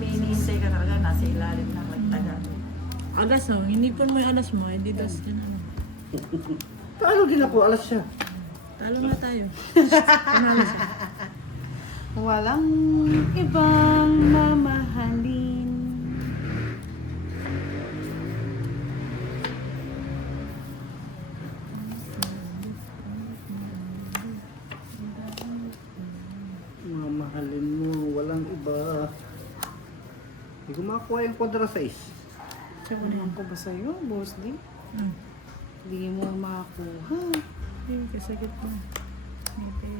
may iniintay ka talaga, nasa ilalim ng magtaga. Alas no, hinipon mo yung alas mo, hindi dos yan ano. Talo din ako, alas siya. Talo na tayo. Panalo siya. Walang ibang mamahalin. Mamahalin mo, walang iba. Hindi ko makakuha yung kwadra 6. Ewan ko ba sa'yo, boss D? Hmm. Hindi mo makakuha. Hindi, kasagit mo. Okay.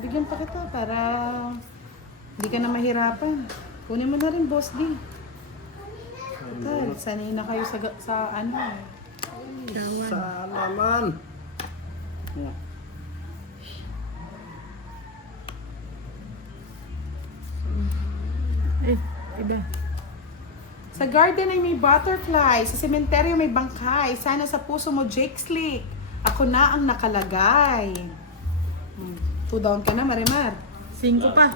Bigyan pa kita para hindi ka na mahirapan. Kunin mo na rin, boss D. Total, sanay na kayo sa ano. Kawan. Sa naman. Oh. Eh, iba. Sa garden ay may butterfly, sa sementeryo may bangkay. Sana sa puso mo, Jake Slick. Ako na ang nakalagay. 2 down ka na, Marimar. 5 pa.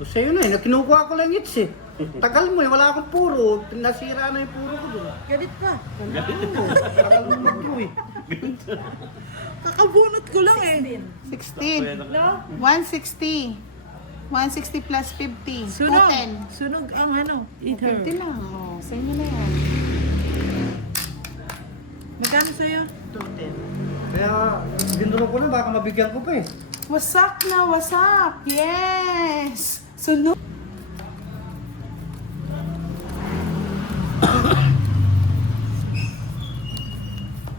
O sa'yo na eh, kinukuha ko lang hits eh. Tagal mo eh, wala akong puro. Nasira na yung puro ko doon. Galit pa. Tagal mo mag-draw eh. Kakabunot ko lang eh. 16. No? 160. 160 plus 50. Sunog. 210. Sunog ang ano, ether. 50 lang. Oh, sa inyo na yan. Magkano sa'yo? 210. Kaya binuro ko na, baka mabigyan ko pa eh. Wasak na wasak. Yes. Sunog.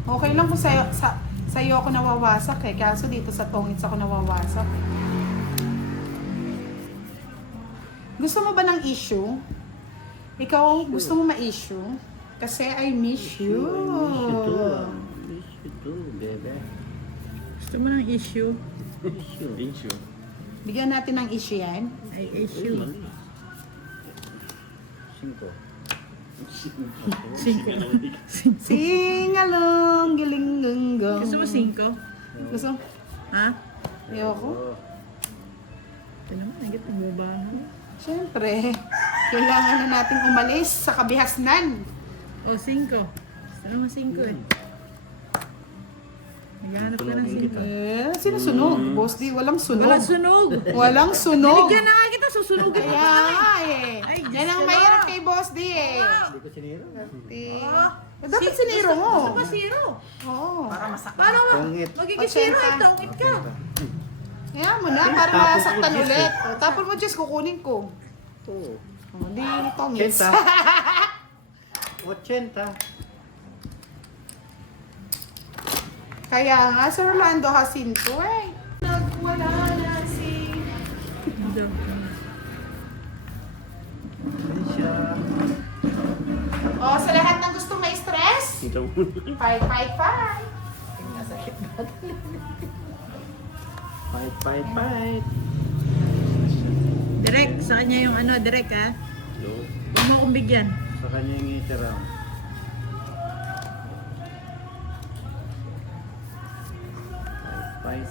Okay lang kung sa'yo ako nawawasak eh. Kaso dito sa tongits ako nawawasak. Gusto mo ba ng issue? Ikaw, gusto mo ma-issue? Kasi I miss you. Miss you too, bebe. Gusto mo ng issue? Issue. Bigyan natin ng issue yan. Ay, issue. 5. 5. Sing along, giling-gunggong. Gusto mo 5? Gusto? Ha? Ayoko. Ito naman, nagit ang bubahan. Siyempre, kailangan na natin umalis sa kabihasnan. O, 5. Gusto naman 5 eh. Naghanap ka ng 5. Eh, sino sunog? Boss D, walang sunog. Walang sunog! Walang sunog. Binigyan na nga kita, susunugin mo Kaya pa kami. nga eh. Ay, Yan ang Diyos ko mahirap lang. kay Boss D eh. Hindi ko sinira. Dapat siniro mo. Gusto ba zero? Oo. Para masakit. Paano mo? Pangit. Magiging zero, Pagsenta. ito, ungit ka. Kaya mo na, para masaktan ulit. O, tapon mo, Jess, kukunin ko. Oo. O, di, tongits. 80. 80. Kaya nga, Sir Rolando Jacinto eh. Nagwala na si... Ay siya. O, sa lahat ng gustong ma-stress, fight. Fight. Direct, sa kanya yung ano, direct ha? Huwag mo akong bigyan. Sa kanya yung itiram. Fight.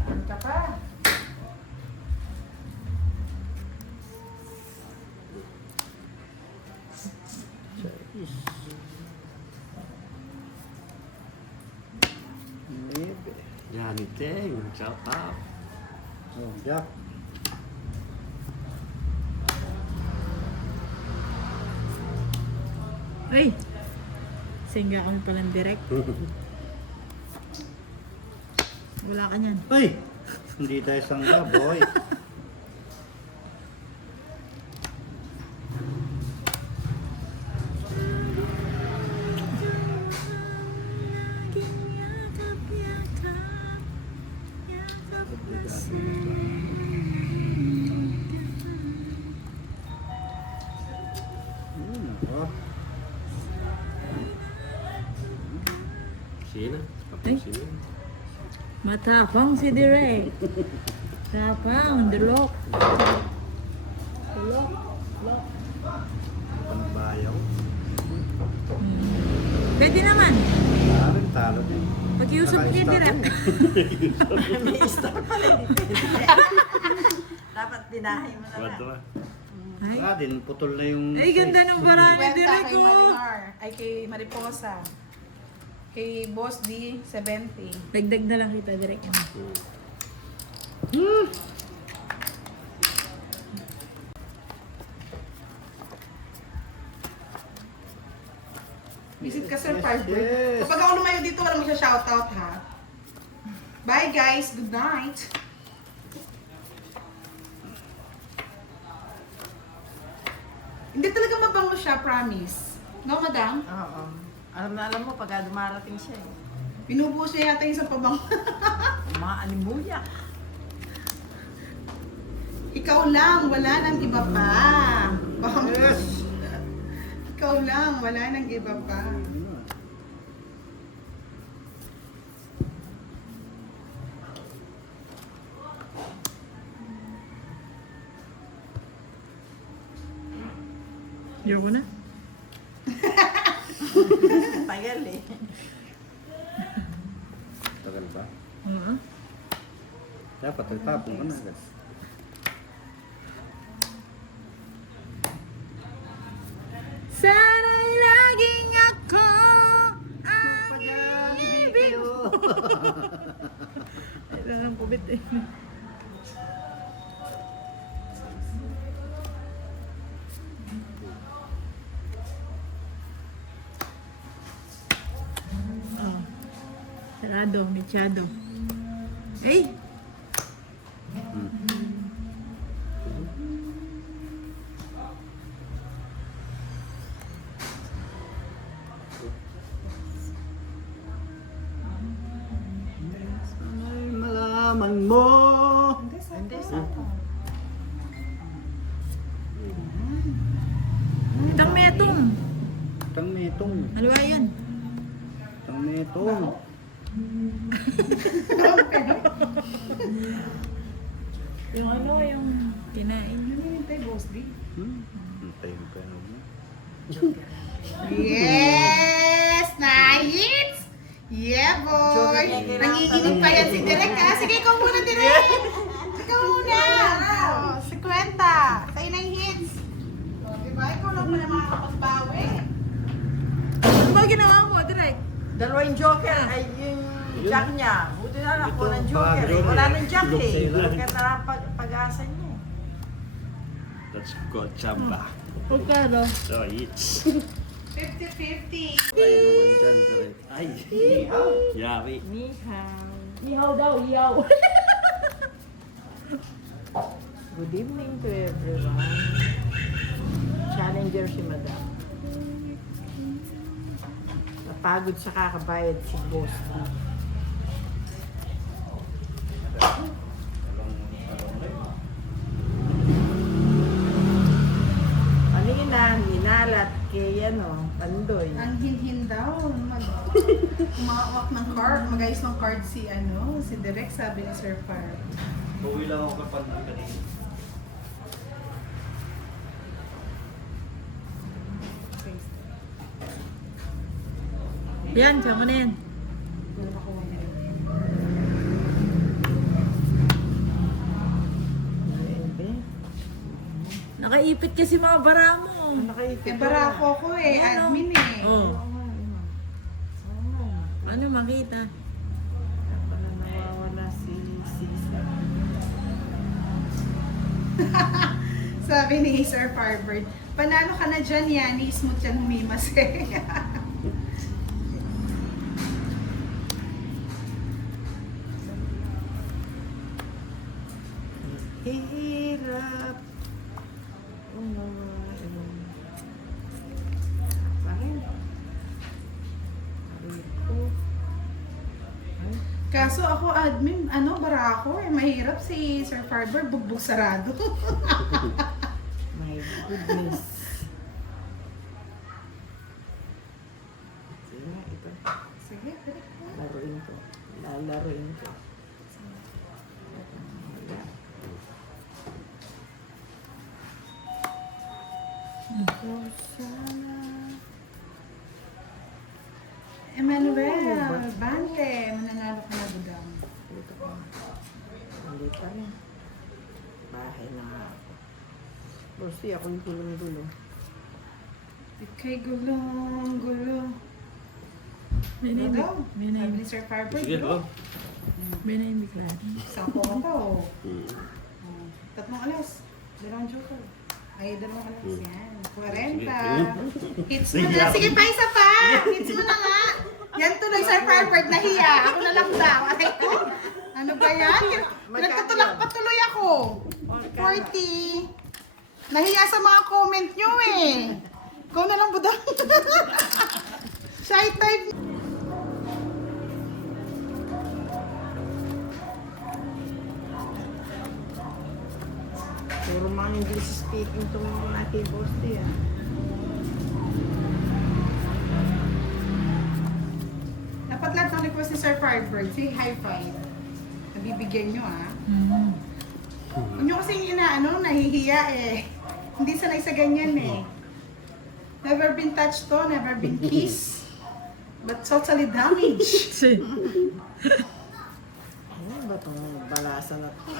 Saan ka pa? Maybe. Yan, Teng. Shout out. Oh, Jack. Ay! Singa kami palang direct. Wala ka niyan. Ay! Hindi tayo sangga, boy. Oh. Sino? Ay. Sino? Matapang si direct. Tapang, dulok. Dulok. direct. May store pala dito. Dapat binahay mo na What lang. do Ay, Wala din, putol na yung... ay ganda ng bara ni Kwenta direct kay oh. Marimar. Ay, kay Mariposa. Kay Boss D, 70. Dagdag na lang kita direct. Visit ka, Sir Yes, Firebird. yes. Kapag ako lumayo dito, walang siya-shoutout, ha? Bye, guys. Good night. Hindi talaga mabango siya, promise. No, madam? Oo. Alam mo, pagka dumarating siya eh. Pinubuhos niya yata yung sa pabango. Mga alimuyak. Ikaw lang, wala nang iba pa. Yes! Ikaw lang, wala nang iba pa. Ayoko na. Tagal eh. Tagal ba? Oo. Dapat itapon ko na agad. Sana'y laging ako ang Pag-alibig kayo! Ay, lang ang kubit eh. Oh. Sarado, mechado. Ay! Ay, malaman mo! Hindi, sa Itang metong. Tang metong. Halawa yan. Tang metong. Yung ano, yung kinain. Ano yung tayo, Boss D? Antayin pa yun. Yes! Nice! Yeah, boy! Joker niya, kailangan Nanginginig pa yan si Direk, ha? Sige, ikaw muna, Direk! Ikaw muna! Oh, 50! Sa'yo na yung hits! Oh, diba? Ikaw lang pala makakapagbawi. Ano ba ginawa mo, direct? dalawa yung joker ay yung jack niya. Buti na lang ako ng joker eh. Ito, Wala nang jack look eh. sa'yo lang. Kaya na lang pag-asa niya eh. Let's go, chamba. Pagkano? So, eats. 50-50. Tayo naman dyan, direct. Ay! Yari. Ni hao. Ihaw daw, ihaw. Good evening to everyone. Challenger si Madam. Napagod sa kakabayad si Boss. Kanina, hinalat kay Pandoy. Ang hinhin daw. Kumawak ng card. Mag-ayos ng card si Direk, sabi ni Sir Far. Uwi lang ako kapag kanina. Yan, siya mo na yan. Nakaipit kasi mga bara mo. Eh, barako ko eh. Admin eh. Oh. Ano makita? Para nawawala si Sisa. Sabi ni Sir Firebird, panalo ka na dyan yan, smooth yan humimas eh. Hirap. Bakit? Kaso ako admin, barako eh. Mahirap si Sir Firebird, bugbog sarado. My goodness. Sige nga, ito. Sige, direct na. Laruin ko. Lalaruin ko. Emmanuel, Bante, mananalo ka na Hindi pa rin. Bahay na nga ako. Bosti, ako yung gulong-gulo. Ikay gulong-gulo. May Ano naimik. daw? May Sabi naimik. ni Sir Firebird, Sige, bro. bro. May naimik lang. Isang photo. Hmm. Tatlong alas. Dalawang joker. Ay, dalawang alas. Hmm. Yan. Sige. 40. Hits mo na. Sige pa, isa pa. Hits mo na nga. Yan tuloy, Sir Firebird. Nahiya. Ako na lang daw. Aray ko. Ano ba yan? Pinagtutulak pa tuloy ako. 40. Nahiya sa mga comment nyo eh. Ikaw na lang, budang. Shy type. Puro mga English speaking itong mga ating Bosti ah. Dapat lahat ng request ni Sir Firebird, say high five. Nabibigyan nyo ah. Mm. Huwag nyo kasing nahihiya eh. Hindi sanay sa ganyan eh. Never been touched to, never been kissed. But totally damaged. Ano ba itong balasa na ito?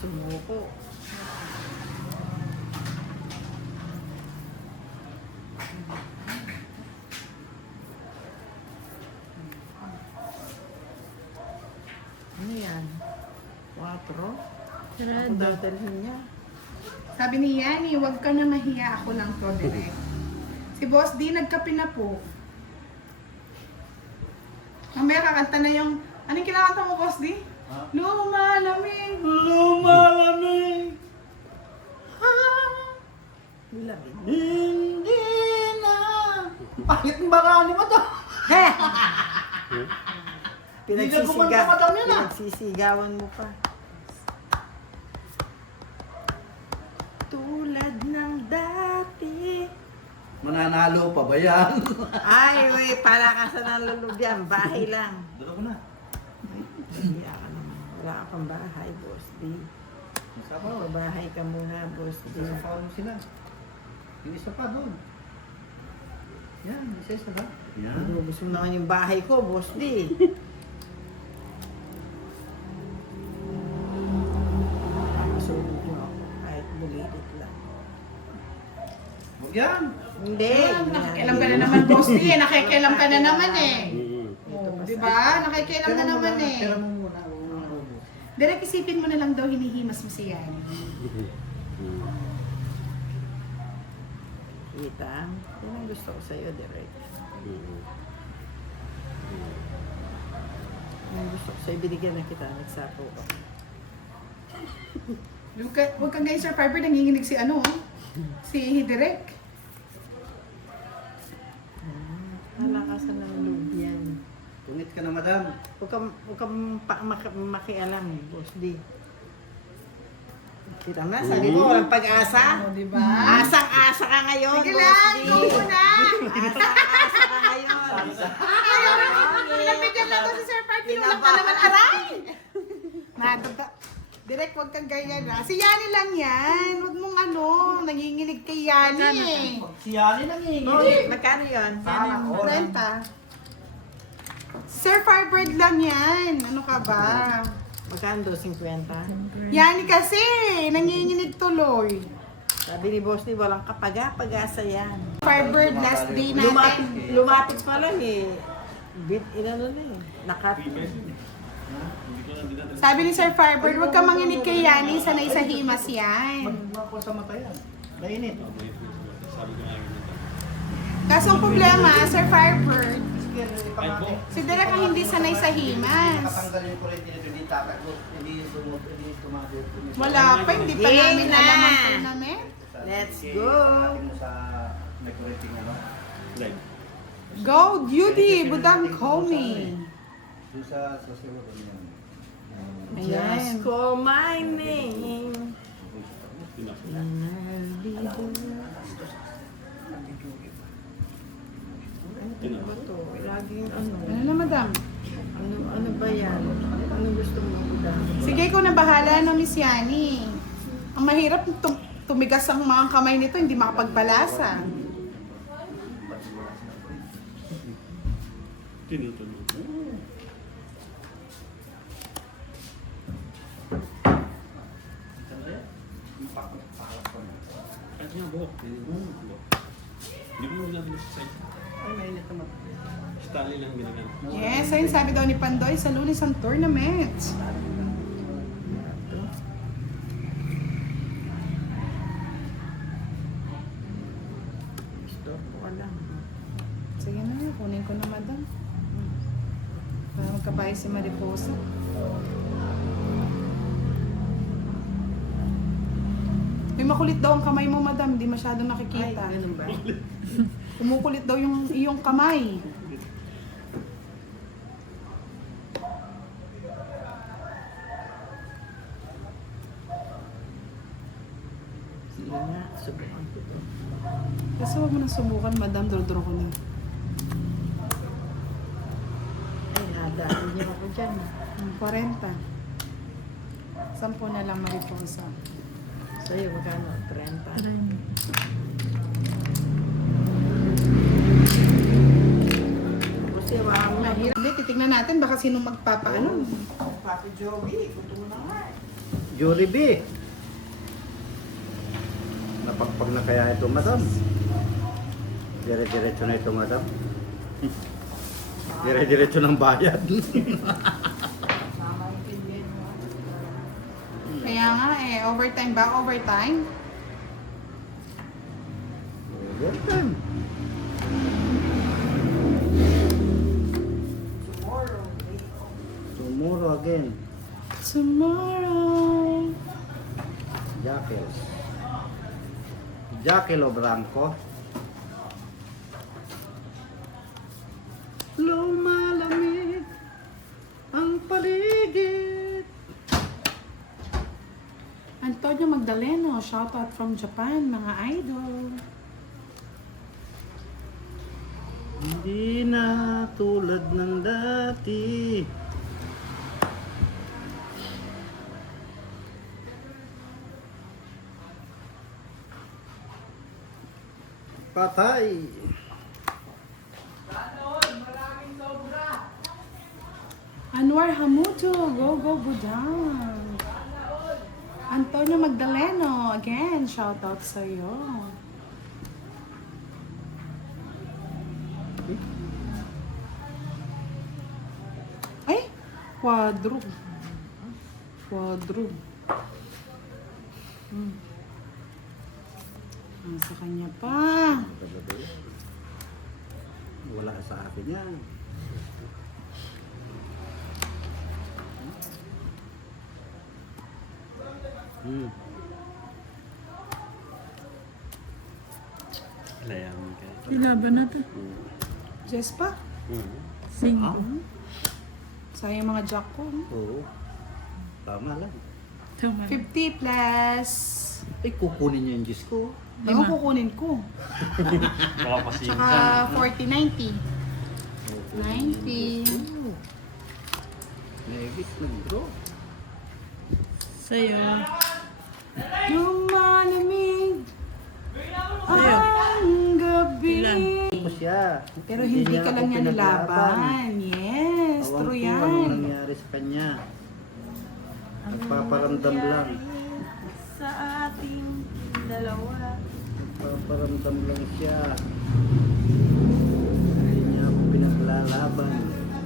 Sumuko. Ano yan? 4? Ako Sarado. dadalhin niya. Sabi ni Yani, huwag ka na mahiya, ako lang to direct. Si Boss D, nagkape na po. Mamaya kakanta na yung, anong kinakanta mo, Boss D? Lumalamig. Lumalamig, Lamig. hindi na. Pangit ng barani mo to. Hindi na kumanta madam yan, ah. Pinagsisigawan mo pa. Tulad ng dati. Mananalo pa ba yan? Ay, wey, para ka sa nalulubyan. Bahay lang. Dala ko na. Hiya ka naman. Wala ka pang bahay, Boss D. Sabaw. Bahay ka muna, Boss D. Sasapaw mo sila. Yung isa pa doon. Yan, isa ba? Yan. Inubos mo naman yung bahay ko, Boss D. Makasulog mo ako. Kahit bulilit lang. Huwag yan. Hindi. Nakikialam ka na naman, Boss D. Nakikialam ka na naman eh. Hmm. Oh, di ba? Nakikialam na naman eh. Pera mo muna. Huwag mo naubos. Direk, isipin mo na lang daw hinihimas mo si Yani. Kita? Yan ang gusto ko sa'yo, Direk. Yan ang gusto ko sa'yo. Binigyan na kita. Nagsapo ko. Huwag kang ganyan, Sir Fiber, nanginginig si ano, oh. Si Direk. Malakasan ng lubyan. Tungit ka na, madam. Huwag kang makialam, Boss D. Kita mo na, sabi ko, walang pag-asa. Oh, di ba? Asang-asa ka ngayon, Sige Boss lang, D. go mo na! Asang-asa ka ngayon. Ayaw na, pinabigyan lang to si Sir Fiber, tinulak ka naman, aray! Nadagda. Direk, huwag kang ganyan na. Si Yani lang yan. Huwag mong nanginginig kay Yani eh. Si Yani nanginginig. Magkano yun? Parang oras. 30. Sir Firebird lang yan. Ano ka ba? Magkano 50? Yani kasi, nanginginig tuloy. Sabi ni Boss D, walang kapag-asa yan. Firebird, last day natin. Lumapit pa lang eh. Inano na eh. Sabi ni Sir Firebird, huwag ka manginig kay Yani, sanay sa himas yan. Magmako sa mata yan. Mainit. Kaso ang problema, Sir Firebird, Sige, ipangati. si Derek ang hindi sanay sa himas. Patanggalin ko rin dito, hindi tatakot, hindi sumot, hindi tumagot. Wala pa, hindi pa Game namin na! alam ang tournament. Let's Sige, go. ipangati mo sa decorating ano. Go, Judy, budang call me. Doon sa siwa ko yan. Just call my name. Ano ba to? Laging ano? Ano na, madam? Ano ba yan? Ano gusto mo udahin? Sige, ikaw na bahala, no, Miss Yani. Ang mahirap, tumigas ang mga kamay nito, hindi makapagbalasa. Tinutunog. niya, buhok. Hindi mo nilabas sa side. Ay, mainit naman. Stali lang ginagano. Yes, ayun sabi daw ni Pandoy sa Lunes ang tournament. Gusto ko ka lang. Sige na, kunin ko na madam. Para magkabayo si Mariposa. May makulit daw ang kamay mo, madam. Di masyado Ay, nakikita. ganun ba? Kumukulit daw yung iyong kamay. Sige nga, subukan ko to. Kasi huwag mo na subukan, madam. Duro-duro ko na. Ay, nadaan niya ako dyan. 40. 10 na lang, Mariposa. Sa'yo, magkano? 30. Kasi wala mo na. Mahirap. Hindi, titignan natin. Baka sino magpapaano. Papi Joey, gusto mo na nga. Jollibee. Napagpag na kaya ito, madam? Dire-diretso na ito, madam? Dire-diretso ng bayad. Kaya nga overtime ba? Overtime? Welcome. Tomorrow again. Tomorrow. Jackals. Jackal o Branco. Lumalamig ang paligid. Antonio Magdaleno, shoutout from Japan, mga idol. Hindi na tulad ng dati. Patay. Anwar Hamuto, go Budang. Antonio Magdaleno, again, shoutout sa'yo. Ay, quadro. Quadro. Sa kanya pa. Wala sa akin yan. Layaman ka. Ilaban na to. Jess pa? Cinco. Sayang mga jack ko. Oo. Tama lang. Tama. 50 plus. Ay, kukunin niyo yung Diyos ko. Ewan kukunin ko. Baka pasingsan. Tsaka 40, 90. 90. Negit ng bro. Sa'yo. Lumalamig ang gabi. Ilan? Ako siya. Pero hindi ka lang niya nilaban. Yes, Awan true ko yan. ano nangyari sa kanya. Nagpaparamdam lang. Sa ating dalawa. Nagpaparamdam lang siya. Hindi niya ako pinaglalaban.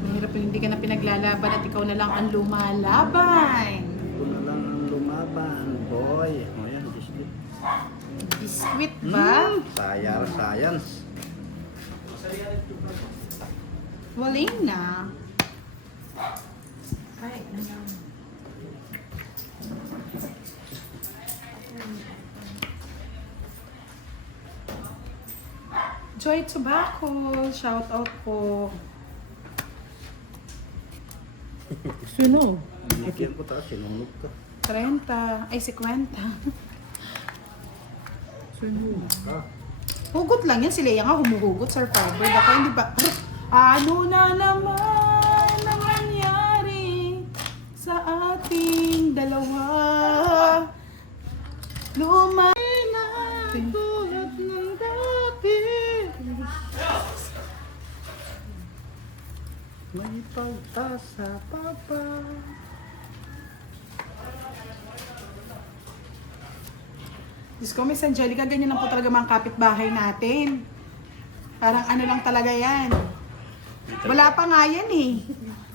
Mahirap yung hindi ka na pinaglalaban at ikaw na lang ang lumalaban. Ako na lang ang lumaban, boy. O yan, biscuit. Biscuit ba? Science. Waling na. Ay, ano. Joy Tobacco, shout out po. Sunog. Binigyan ko taas, sinunog ka. 30, ay 50. Sunog. Hugot lang yan. Si Leia nga humuhugot, Sir Fiber. Baka hindi ba? Ano na naman ang nangyari sa ating dalawa? Lumay na tulad ng dati. May pagtasa pa pa. Diyos ko, Miss Angelica, ganyan lang po talaga mga kapitbahay natin. Parang ano lang talaga yan. Wala pa nga yan eh.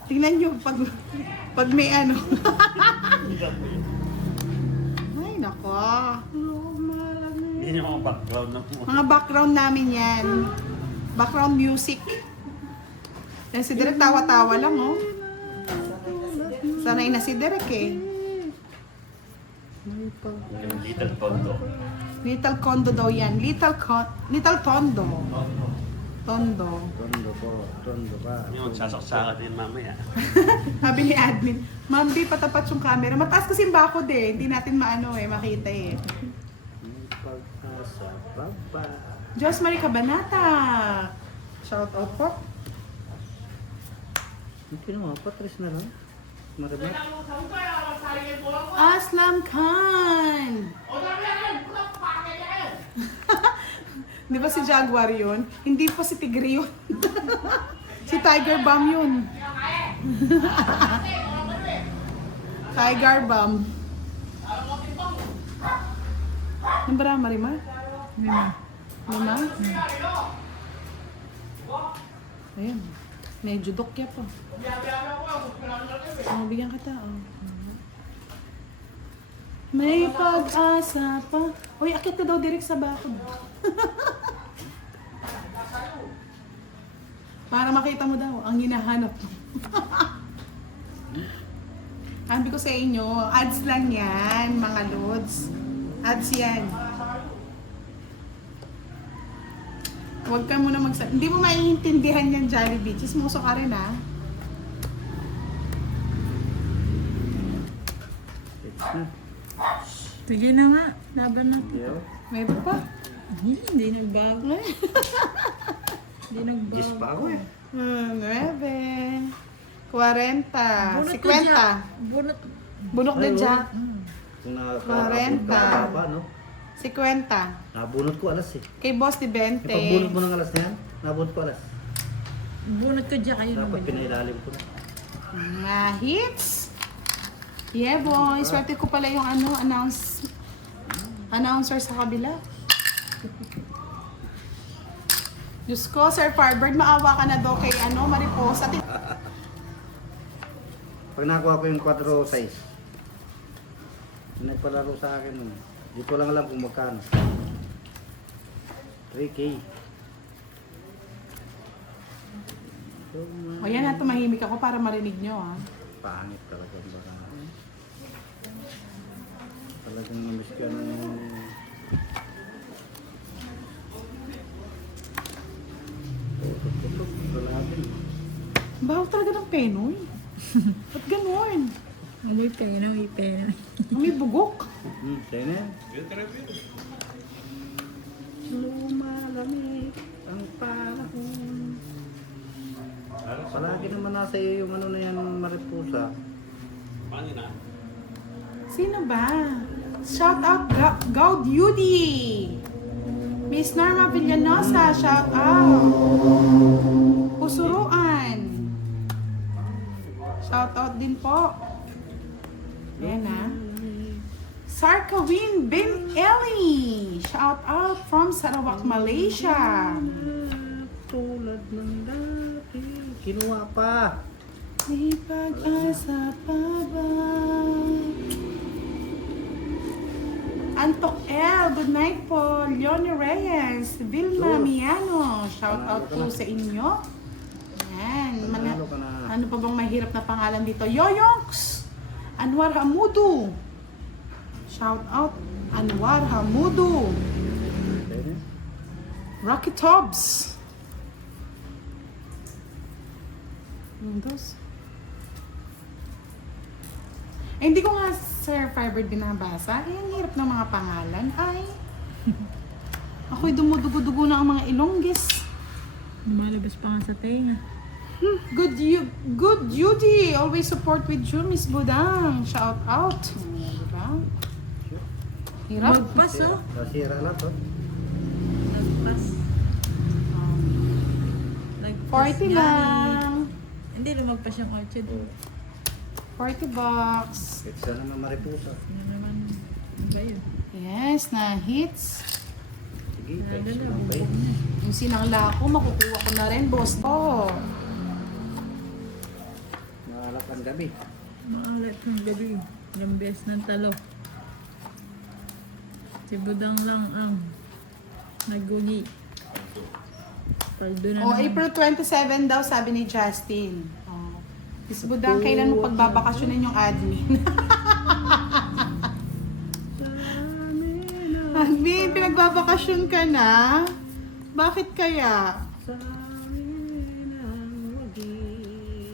Tingnan nyo, pag may ano. Ay, nako. Hindi yung mga background na po. Mga background namin yan. Background music. Yan si Derek tawa-tawa lang, oh. Sanay na si Derek eh. Yung little condo. Little condo daw yan. Little tondo. Tondo. Tondo pa. Yung sasaksakan din mamaya. Sabi ni admin, Ma'am, di patapat yung camera. Mataas kasi yung bakod eh. Hindi natin maano eh, makita eh. May pag-asa, baba. Diyos Marie Cabanata. Shout out po. Hindi naman, Patris na lang. Maribel. Aslam Khan. Di ba si Jaguar yun? Hindi po si Tigre yun. Si Tiger Bomb yun. Tiger Bomb. Ano ba Marimar? Lima? Ayun. Medyo dokya po. Oh, bigyan kita. Oh. May pag-asa pa. Uy, akit ka daw direct sa bakod. Para makita mo daw ang hinahanap mo. Sabi ko sa inyo, ads lang yan, mga lods. Ads yan. Huwag ka muna hindi mo maiintindihan yan, Jollibee. Chismoso ka rin, ha? It's na. Sige na nga. Laban natin. Yo. May iba pa? Hindi nagbago. Hindi nagbago. Gis pa ako eh. 9, 40, 50. Bunot. Bunok na dyan. Kung 40. ba, no? 50. Nabunot ko alas eh. Kay Boss di 20. Pagbunot mo ng alas na yan, nabunot ko alas. Bunot ko dyan kayo Dapat naman. pinailalim ko na. Mga hits. Yeah, boy. Swerte ko pala yung announcer sa kabila. Diyos ko, Sir Farbird, maawa ka na daw kay Mariposa. Pag nakuha ko yung 4 size, nagpalaro sa akin nun. Di ko lang alam kung magkano. 3K. O yan na, tumahimik ako para marinig nyo, ha. Pangit talaga. Baka, talagang namiss ka ng... Bahaw talaga ng penoy. Ba't ganun? May pena, may pena. May bugok. Sa'yo na yan. Lumalamig ang panahon. Palagi naman nasa iyo yung na yan, Mariposa. Paano na? Sino ba? Shout out Gaud Yudi. Miss Norma Villanosa, shout out. Pusuruan. Shout out din po. Ayan na. Sarkawin Bin Eli. Shout out from Sarawak, Malaysia. Tulad ng dati. Kinuha pa. May pag-asa pa ba? Antok L, good night po. Leonie Reyes, Vilma Miano, shout out po sa inyo. Yan, Panalo ka na. ano pa bang mahirap na pangalan dito? Yoyoks, Anwar Hamudu. Shout out, Anwar Hamudu. Sa'yo na. Rocky Tobs. Dos. Eh, hindi ko nga Sir Fiber din nabasa. Eh, ang hirap ng mga pangalan. Ay. Ako'y dumudugo-dugo na ang mga Ilonggis. Lumalabas pa nga sa tenga. Good duty. Always support with you, Miss Budang. Shout out. Diba? Hirap. Magpas oh. Nasira lang to. Nagpas. Nagpas 40 yan. lang. Hindi, lumagpas yung orchard. 40 bucks. Pizza naman Mariposa. Ano naman, ano ba yun? Yes, na hits. Sige, thanks mo ba? Yung sinangla ko, makukuha ko na rin, boss ko. Naalap ang gabi. Maalat ng gabi. Ilang beses ng talo. Si Budang lang ang nagugi. Paldo na Oh, naman. April 27 daw, sabi ni Justin. Oh. Miss Budang, kailan mo pagbabakasyonan yung admin? Admin, pinagbabakasyon ka na? Bakit kaya? Sa amin ang wagi.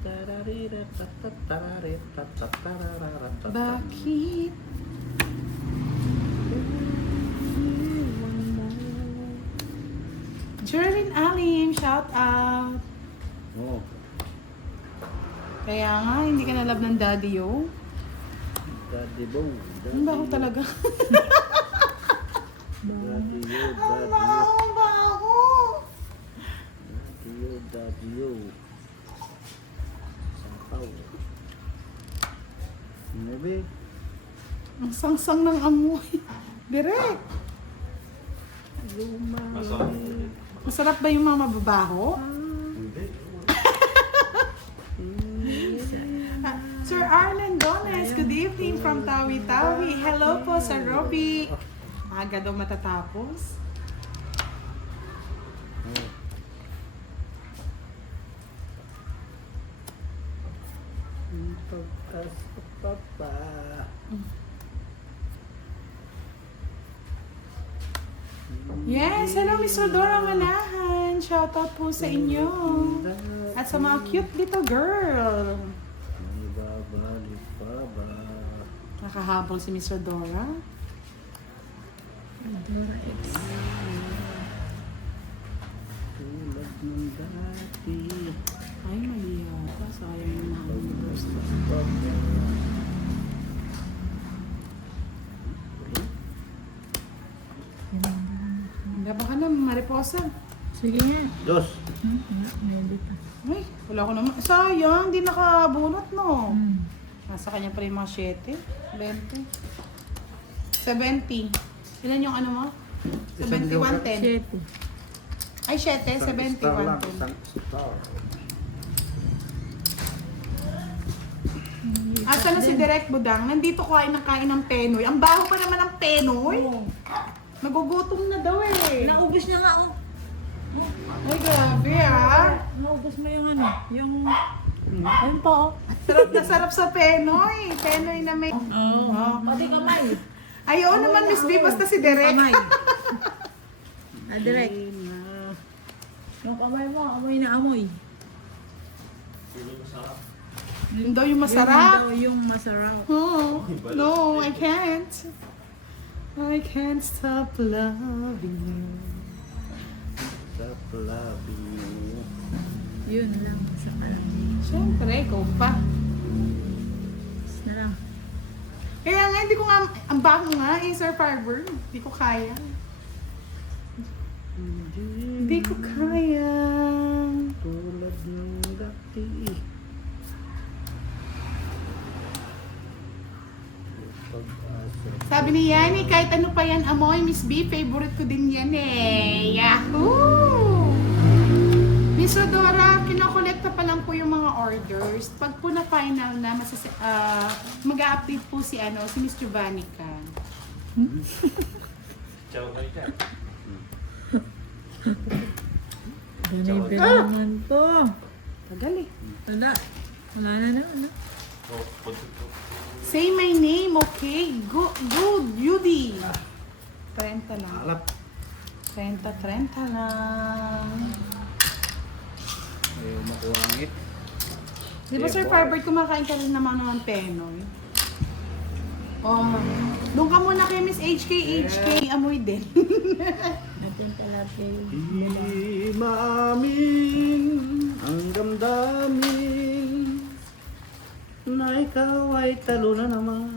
Tararira-tatatararit-tatatararatata. Bakit? Jerlyn Alim, shout out. Oh, Kaya nga, hindi ka nalab ng daddy, yo. Daddy Bo. Ang baho talaga. Daddy Yo, Ang Daddy Yo. baho, baho. Daddy Yo, Daddy Yo. Sampaw. Maybe. Ang sangsang ng amoy. Direk. Masarap ba yung mga mababaho? Sir Arlen Dones, good evening from Tawi-Tawi. Hello po, Sir Robby. Aga daw matatapos. Pagkas-papa. Yes, hello Miss Rodora Manahan. Shout out po sa inyo. At sa mga cute little girl. May babalik pa ba? Nakahabol si Miss Rodora. Dora X. Tulad ng dati. Ay, mali yata. Sayang yung mga numbers. Hindi ba ka na, Mariposa? Sige nga. Dos. Maybe pa. Ay, wala ko naman. Sayang, di nakabunot, no? Hmm. Nasa kanya pa rin mga 7, 20. 70. Ilan yung ano mo? 71, 10. Siyete. Ay, 7, Isang 71, star lang, 10. isang star. Asa na si Direk Budang? Nandito kain ng Penoy. Ang baho pa naman ng Penoy. Nagugutom na daw eh. Naubos niya nga oh. Ay, grabe ah. Naubos mo yung ano, yung... Ayun pa oh. Sarap na sarap sa Penoy. Penoy na may... Oo. Oh. Pati kamay. Ayaw naman, Miss B, basta si Direk. Kamay. Direct. Na. Yung kamay mo, amoy na amoy. Yun daw yung Yun masarap. daw yung masarap. Oh, no, I can't. I can't stop loving you. Sa palabi mo. Yun lang sa kalamig. Siyempre, ikaw pa. Tapos na lang. Kaya nga, hindi ko nga, ang bago nga eh, Sir Farber. Hindi ko kaya. Hindi ko kaya. Tulad ng dati. Pag-asa. Sabi ni Yani, kahit ano pa yan amoy, Miss B, favorite ko din yan eh. Yahoo! Miss Rodora, kinokolekta pa lang po yung mga orders. Pag po na final na, mag-update po si Miss Giovannica. Ganay ba naman to? Tagal eh. Wala. Wala na naman. No? Say my name, okay? Good, Judy. 30 lang. Alap. 30 lang. Ayaw makuwangit. Di ba, Sir Farbert, kumakain ka rin naman ng Penoy? Oh, doon ka muna kay Miss HK, amoy din. Atin talaga Di maamin ang damdamin na ikaw ay talo na naman.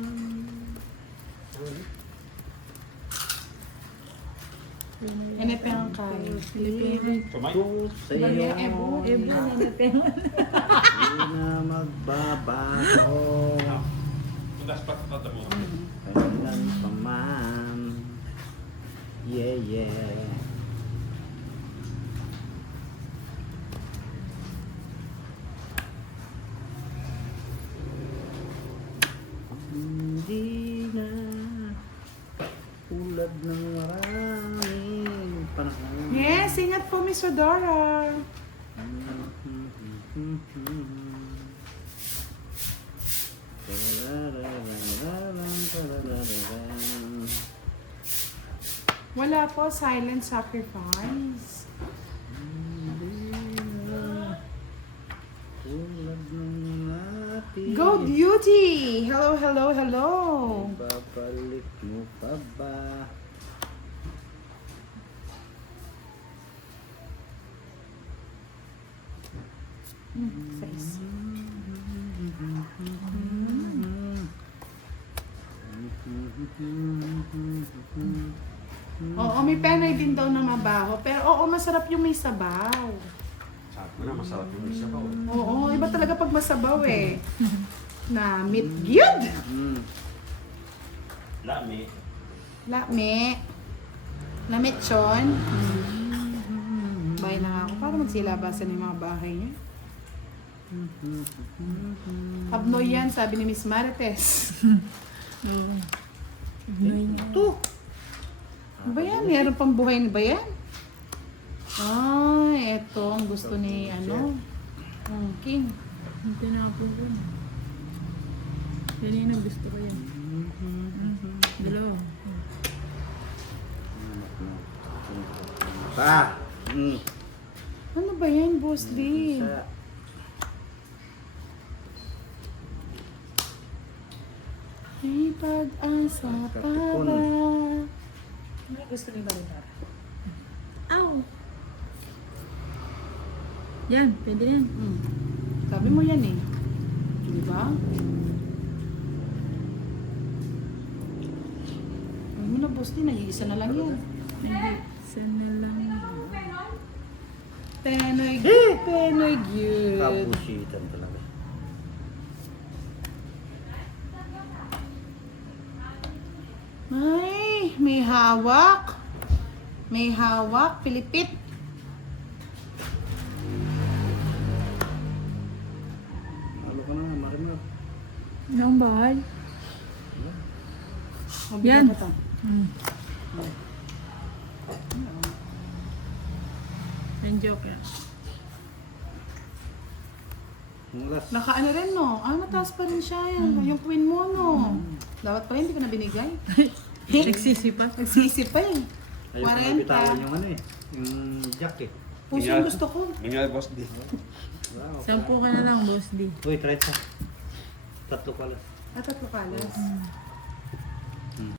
Yan ay ang kain. Kung sa'yo Ebo, nanapin. di na magbabago. Kailan pa man Miss Rodora. Wala po, silent sacrifice. Go Beauty! Hello, hello, hello! Babalik mo pa ba? Size. Oo, may penay din daw na mabaho. Pero oo, masarap yung may sabaw. Sabi ko na, masarap yung isa pa. Oo, iba talaga pag masabaw eh. Na meat gyud. Lami. Lame. Lamechon. Bahay na nga ako. Para magsilabasan yung mga bahay niya. Abnoy yan, sabi ni Miss Marites. Ito. Ano ba yan? Meron pang buhay na ba yan? Ay, eto ang gusto ni ano. King. Hindi na ako ko. Yan yung gusto ko yan. Dalawa. Pa! Ano ba yan, Boss Lee? May pag-asa para. Ano gusto ni Marimar? Ow! Yan, pwede yan. Sabi mo yan eh. Di ba? Ano mo na, Boss Lee? Nag-iisa na lang yan. Isa na lang. Penoy good. Kabusitan talaga. Ay, may hawak. May hawak, Pilipit. Halo ka na, Marimar. Ano ang bahal? Yan. Yan. Yung joke yan. Mulas. Naka-ano rin, no? Ah, mataas pa rin siya. Yung queen mo, no? Dapat pala hindi ko na binigay. Nagsisipa. Nagsisip pa eh. Ayaw ko na bitawan yung ano eh. Yung jack eh. Puso yung gusto ko. Ganyan, boss D. Wow. 10 ka na lang, Boss D. Uy, try ito. Tatlo pala. Tatlo kalas.